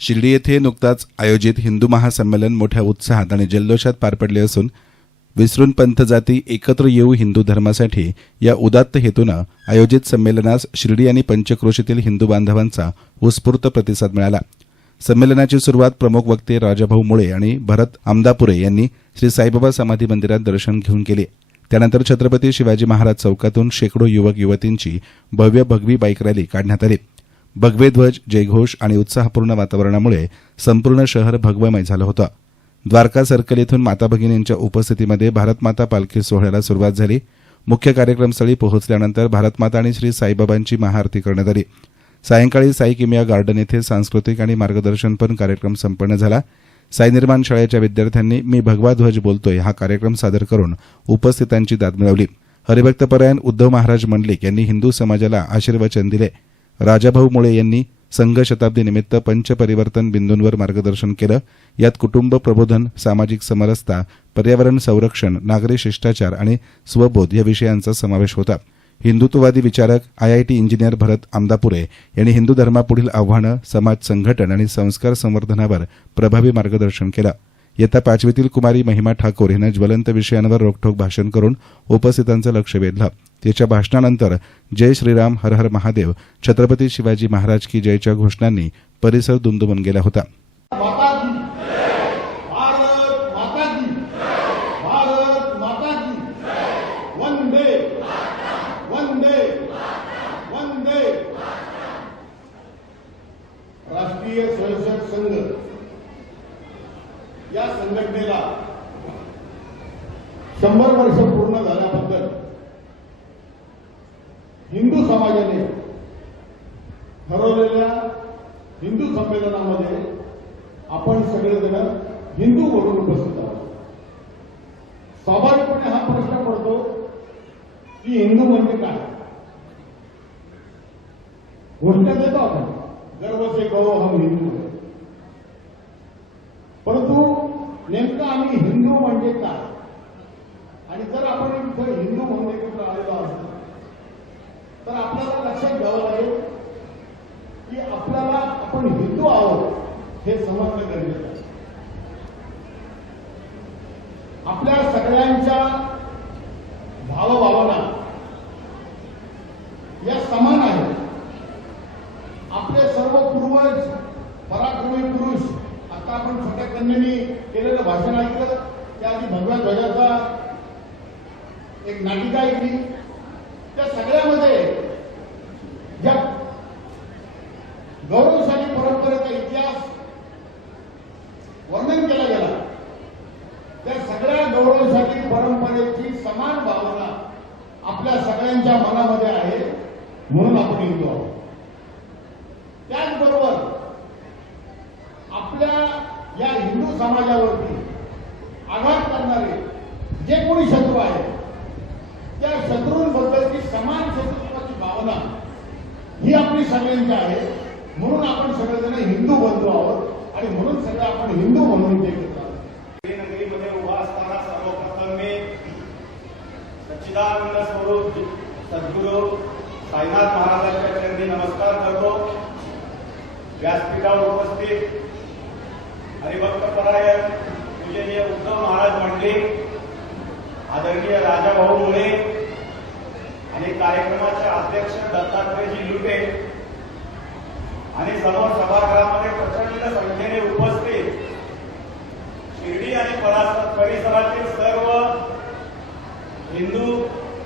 शिर्डी येथे नुकताच आयोजित हिंदू महासंमेलन मोठ्या उत्साहात आणि जल्लोषात पार पडले असून विसरून पंथ जाती एकत्र येऊ हिंदू धर्मासाठी या उदात्त हेतूनं आयोजित संमेलनास शिर्डी आणि पंचक्रोशीतील हिंदू बांधवांचा उत्स्फूर्त प्रतिसाद मिळाला। संमेलनाची सुरुवात प्रमुख वक्ते राजाभाऊ मुळे आणि भरत आमदापुरे यांनी श्री साईबाबा समाधी मंदिरात दर्शन घेऊन केले। त्यानंतर छत्रपती शिवाजी महाराज चौकातून शेकडो युवक युवतींची भव्य भगवी बाईक रॅली काढण्यात आली। भगवे ध्वज, जयघोष आणि उत्साहपूर्ण वातावरणामुळे संपूर्ण शहर भगवमय झालं होतं। द्वारका सर्कल येथून माता भगिनींच्या उपस्थितीमध्ये भारतमाता पालखी सोहळ्याला सुरुवात झाली। मुख्य कार्यक्रमस्थळी पोहोचल्यानंतर भारतमाता आणि श्री साईबाबांची महाआरती करण्यात आली। सायंकाळी साई किमिया गार्डन येथे सांस्कृतिक आणि मार्गदर्शनपर कार्यक्रम संपन्न झाला। साई निर्माण शाळेच्या विद्यार्थ्यांनी मी भगवा ध्वज बोलतोय हा कार्यक्रम सादर करून उपस्थितांची दाद मिळवली। हरिभक्तपरायण उद्धव महाराज मंडलिक यांनी हिंदू समाजाला आशीर्वचन दिले। राजाभाऊ मुळे यांनी संघ शताब्दी निमित्त पंचपरिवर्तन बिंदूंवर मार्गदर्शन केलं। यात कुटुंब प्रबोधन, सामाजिक समरसता, पर्यावरण संरक्षण, नागरी शिष्टाचार आणि स्वबोध या विषयांचा समावेश होता। हिंदुत्ववादी विचारक IIT इंजिनियर भरत आमदापुरे यांनी हिंदू धर्मापुढील आव्हानं, समाज संघटन आणि संस्कार संवर्धनावर प्रभावी मार्गदर्शन केलं। येत्या 5वीतील कुमारी महिमा ठाकूर हिनं ज्वलंत विषयांवर रोखठोक भाषण करून उपस्थितांचं लक्ष वेधलं। तिच्या भाषणानंतर जय श्रीराम, हर हर महादेव, छत्रपती शिवाजी महाराज की जयच्या घोषणांनी परिसर दुमदुमून गेला होता। राष्ट्रीय स्वयंसेवक संघ या संघटनेला 100 वर्ष पूर्ण झाल्याबद्दल हिंदू समाजाने ठरवलेल्या हिंदू संमेलनामध्ये आपण सगळेजण हिंदू म्हणून उपस्थित आहोत। स्वाभाविकपणे हा प्रश्न पडतो की हिंदू म्हणजे काय। घोषणा देतो आपण, गर्व से कहो हम हिंदू है, परंतु नेमकं आम्ही हिंदू म्हणजे काय। आणि जर आपण इथं हिंदू म्हणून एकत्र आलेलो असतो तर आपल्याला लक्षात घ्यावं लागेल की आपल्याला आपण हिंदू आहोत हे समजणं गरजेचं आहे। आपल्या सगळ्यांच्या भावभावना या समान आहेत। आपले सर्व पूर्वज पराक्रमी पुरुष, आता आपण छोट्या कन्यांनी केलेलं भाषण ऐकलं, त्याआधी भगव्या ध्वजाचा एक नाटिका ऐकली, त्या सगळ्यामध्ये ज्या गौरवशाली परंपरेचा इतिहास वर्णन केला गेला, त्या सगळ्या गौरवशाली परंपरेची समान भावना आपल्या सगळ्यांच्या मनामध्ये आहे, म्हणून आपण हिंदू आहोत। त्याचबरोबर आपल्या या हिंदू समाजावरती आघात करणारे जे कोणी शत्रू आहेत त्या शत्रूंबद्दलची समान शत्रुत्वाची भावना ही आपली सगळ्यांची आहे, म्हणून आपण सगळेजण हिंदू बनतो आहोत आणि म्हणून सगळे आपण हिंदू म्हणून ते करतो। नगरीमध्ये उभा असताना सर्वप्रथम मी सच्चिदानंद स्वरूप सद्गुरू साईनाथ महाराजांच्या चरणी नमस्कार करतो। व्यासपीठावर उपस्थित हरिभक्तपरायण पूजनीय उद्धव महाराज मंडलिक, आदरणीय राजाभाऊ मुळे आणि कार्यक्रमाचे अध्यक्ष दत्तात्रयजी लुटे आणि सर्व सभागृहामध्ये प्रचंड संख्येने उपस्थित शिर्डी आणि परिसरातील सर्व हिंदू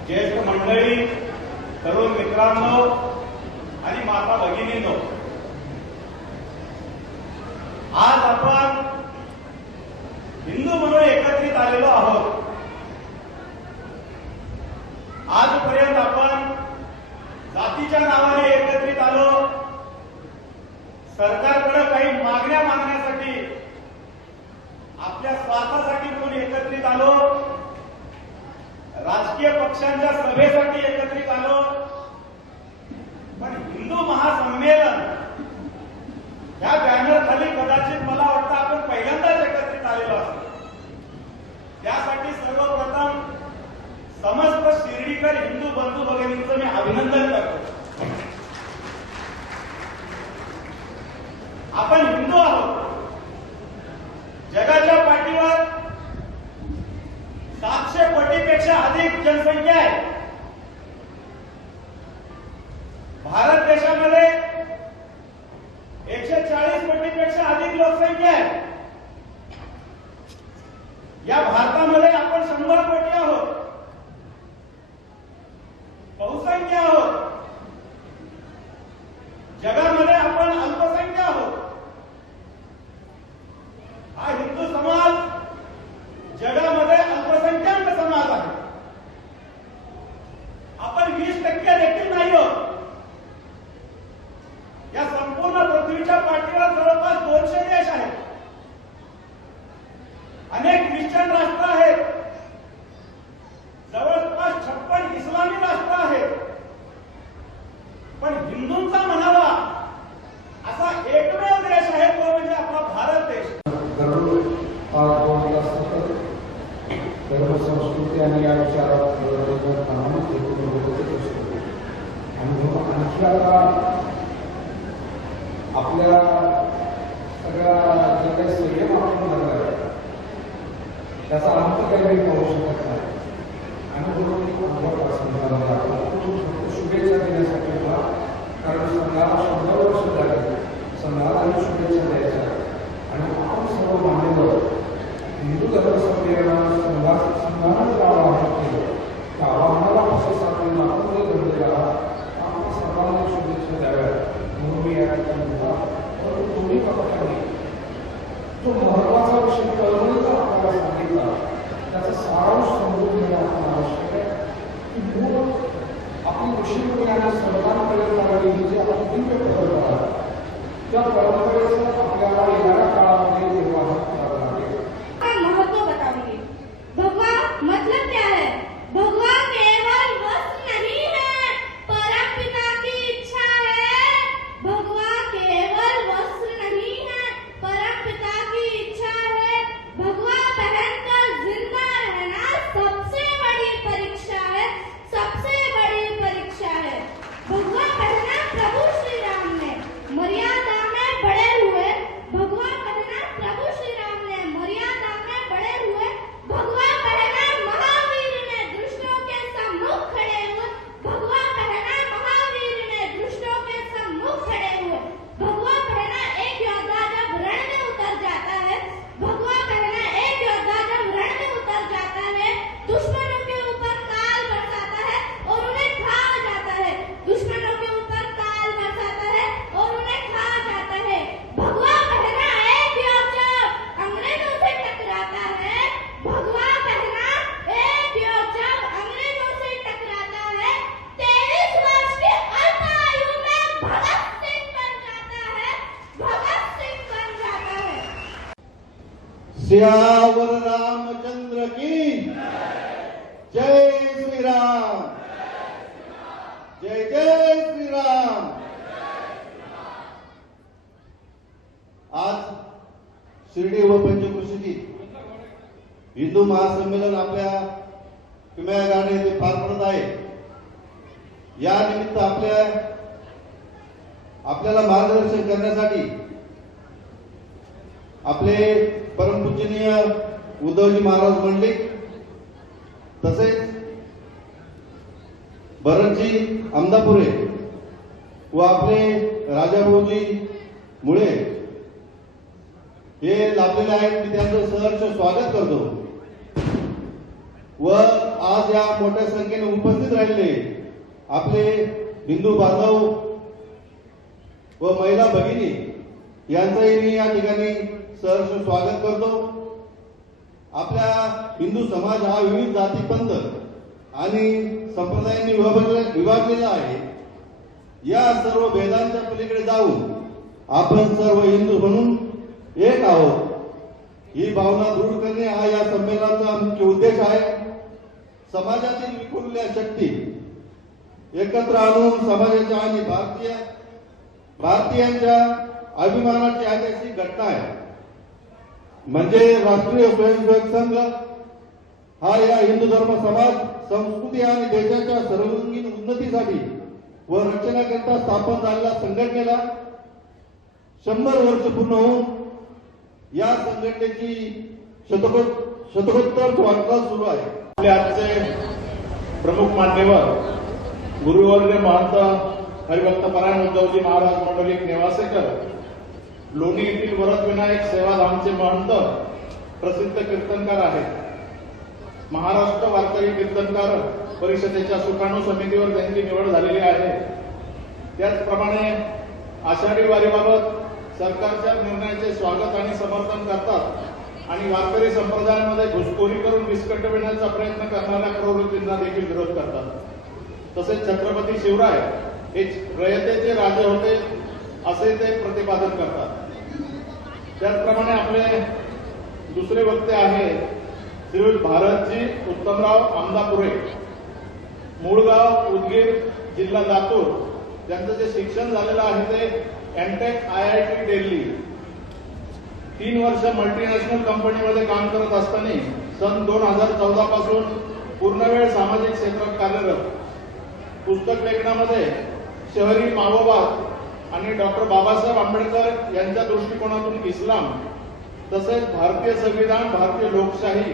ज्येष्ठ मंडळी, तरुण मित्रांनो आणि माता भगिनींनो, आज आपण हिंदू म्हणून एकत्रित आलेलो आहोत। आजपर्यंत आपण जातीच्या नावाने एकत्रित आलो, सरकारकडे काही मागण्या मागण्यासाठी, आपल्या स्वार्थासाठी म्हणून एकत्रित आलो, राजकीय पक्षांच्या सभेसाठी एकत्रित आलो, पण हिंदू महासंमेलन या बॅनर खाली कदाचित मला वाटतं आपण पहिल्यांदाच एकत्रित आलेलो असतो। त्यासाठी सर्वप्रथम समस्त शिर्डीकर हिंदू बंधू भगिनींचं मी अभिनंदन करतो। आपण हिंदू सर्वाधिक लोकसंख्या आहे. या भारतामध्ये आपण 100 कोटी आहोत, बहुसंख्य आहोत. जगामध्ये आपण अल्पसंख्य आहोत. हा हिंदू समाज जगामध्ये अल्पसंख्याक समाज आहे. आपण 20% देखील नाही आहोत. या संपूर्ण पृथ्वीच्या पाठीवर जवळपास 200 देश आहेत. अनेक ख्रिश्चन राष्ट्र आहेत, जवळपास 56 इस्लामी राष्ट्र आहेत. पण हिंदूंचा म्हणावा असा एकमेव देश आहे तो म्हणजे आपला भारत देश. धर्म संस्कृती आणि या विचारात आणखी आता आपल्या सगळ्या जे काही संयम आपण झाला आहे त्याचा अंत काही पाहू शकत नाही. आणि शुभेच्छा देण्यासाठी होता, कारण संघाला 100 वर्ष झाले. संघाला शुभेच्छा द्यायच्या आणि आपण सर्व मान्यवर हिंदू धर्म संमेलनानं संघानं जे आवाहन केलं त्या आवाहनाला प्रतिसाद देऊन आपण जो घडलेला आपण सर्वांना शुभेच्छा द्याव्यात म्हणून मी या ठिकाणी होता. परंतु दोन्ही पक्षांनी जो महत्वाचा विषय तळमळीचा आपल्याला सांगितला त्याचा सारांश समजून घेणं आपण आवश्यक आहे की मूळ आपली ऋषीमुनी आणि संतांकडे चाललेली जी आपली दिव्य परंपरा त्या परंपरेचं आपल्याला येणाऱ्या काळामध्ये निर्वाह करावं लागेल. महत्व बताऊंगी. भगवा मतलब क्या है? भगवा केवल वस्त्र नहीं है, परमपिता की इच्छा है. भगवा केवल वस्त्र नहीं है, परमपिता की इच्छा है. भगवा पहनकर जिंदा रहना सबसे बड़ी परीक्षा है, सबसे बड़ी परीक्षा है. भगवा पहना प्रभु श्री राम ने मर्यादा में बड़े हुए. भगवा पहना प्रभु श्री राम ने मर्यादा में बड़े हुए. भगवा पहना महावीर ने दुष्टों के सम्मुख खड़े हुए. भगवा पहना महावीर ने दुष्टों के सम्मुख खड़े हुए. भगवा पहना एक योद्धा जब रण में उतर जाता है. भगवा पहना एक योद्धा जब रण में उतर जाता है, दुश्मनों के ऊपर काल बरसाता है और उन्हें खा जाता है. दुश्मनों के ऊपर काल बरसाता है और उन्हें खा जाता है. भगवा पहना एक योद्धा अंग्रेजों से टकराता है. भगवा पहना एक योद्धा अंग्रेजों से टकराता है. 23 वर्ष की अल्प आयु में भगत सिंह बन जाता है. भगत सिंह बन जाता है. सियावर रामचंद्र की जय श्री राम. जय जय श्री राम. आज शिर्डी व पंचकृषीतील हिंदू महासंमेलन आपल्या किमयागाने येथे पार पडत आहे. या निमित्त आपल्याला मार्गदर्शन करण्यासाठी आपले परमपूजनीय उद्धवजी महाराज मंडलिक तसेच भरतजी अमदापुरे व आपले राजाभाऊजी मुळे हे लाभलेले आहेत. मी त्यांचं सहर्ष स्वागत करतो व आज या मोठ्या संख्येने उपस्थित राहिले आपले हिंदू बांधव व महिला भगिनी यांचंही मी या ठिकाणी सहर्ष स्वागत करतो. आपल्या हिंदू समाज हा विविध जाती पंथ आणि संप्रदायांनी विभागलेला आहे. या सर्व भेदांच्या पलीकडे जाऊन आपण सर्व हिंदू म्हणून एक आहोत ही भावना दृढ करणे हा या संमेलनाचा मुख्य उद्देश आहे. समाजातील विखुरलेल्या शक्ती एकत्र आणून समाजाच्या आणि भारतीयांच्या अभिमानाची ऐतिहासिक घटना आहे. म्हणजे राष्ट्रीय स्वयंसेवक संघ हा या हिंदू धर्म समाज संस्कृती आणि देशाच्या सर्वांगीण उन्नतीसाठी व रक्षणाकरिता स्थापन झालेल्या संघटनेला 100 वर्ष पूर्ण होऊन या संघटनेची शतकोत्तर वाटचाल सुरू आहे. आपले आजचे प्रमुख मान्यवर गुरुवर्य महंत हरिभक्त परायण उद्धवजी महाराज मंडलिक नेवासेकर लोणी येथील वरदविनायक सेवाधामचे महंत प्रसिद्ध कीर्तनकार आहेत. महाराष्ट्र वारकरी कीर्तनकार परिषदेच्या सुकाणू समितीवर त्यांची निवड झालेली आहे. त्याचप्रमाणे आषाढी वारीबाबत सरकारच्या निर्णयाचे स्वागत आणि समर्थन करतात आणि वारकरी संप्रदायामध्ये घुसखोरी करून विस्कटविण्याचा प्रयत्न करणाऱ्या प्रवृत्तींना देखील विरोध करतात. तसेच छत्रपती शिवराय हे रयतेचे राजे होते असे ते प्रतिपादन करतात. त्याचप्रमाणे आपले दुसरे वक्ते आहे श्री भारतजी उत्तमराव आमदापुरे, मूळगाव उदगीर, जिल्हा लातूर. त्यांचं जे शिक्षण झालेलं आहे ते एमटेक IIT दिल्ली. 3 वर्ष मल्टीनॅशनल कंपनीमध्ये काम करत असताना सन 2014 पासून पूर्णवेळ सामाजिक क्षेत्रात कार्यरत. पुस्तक लेखनामध्ये शहरी माओवाद आणि डॉक्टर बाबासाहेब आंबेडकर यांच्या दृष्टिकोनातून इस्लाम, तसेच भारतीय संविधान, भारतीय लोकशाही,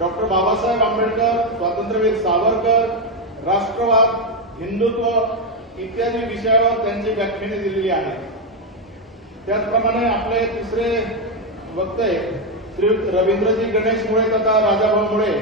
डॉक्टर बाबासाहेब आंबेडकर, स्वातंत्र्यवीर सावरकर, राष्ट्रवाद, हिंदुत्व इत्यादी विषयावर त्यांची व्याख्याने दिलेली आहे. त्याचप्रमाणे आपले तिसरे वक्ते श्री रवींद्रजी गणेश मुळे तथा राजाभाऊ मुळे,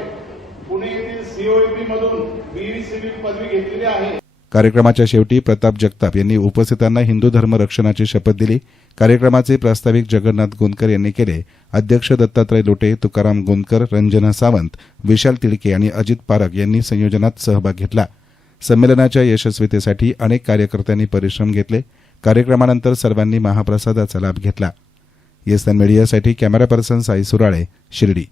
पुणे येथील COEP मधून BE सिव्हिल पदवी घेतलेली आहे. कार्यक्रमाच्या शेवटी प्रताप जगताप यांनी उपस्थितांना हिंदू धर्म रक्षणाची शपथ दिली. कार्यक्रमाचे प्रास्ताविक जगन्नाथ गोंदकर यांनी केले. अध्यक्ष दत्तात्रय लोटे, तुकाराम गोंदकर, रंजना सावंत, विशाल तिडके आणि अजित पारख यांनी संयोजनात सहभाग घेतला. संमेलनाच्या यशस्वीतेसाठी अनेक कार्यकर्त्यांनी परिश्रम घेतले. कार्यक्रमानंतर सर्वांनी महाप्रसादाचा लाभ घेतला. येस मीडियासाठी कॅमेरा पर्सन साई सुराळे, शिर्डी.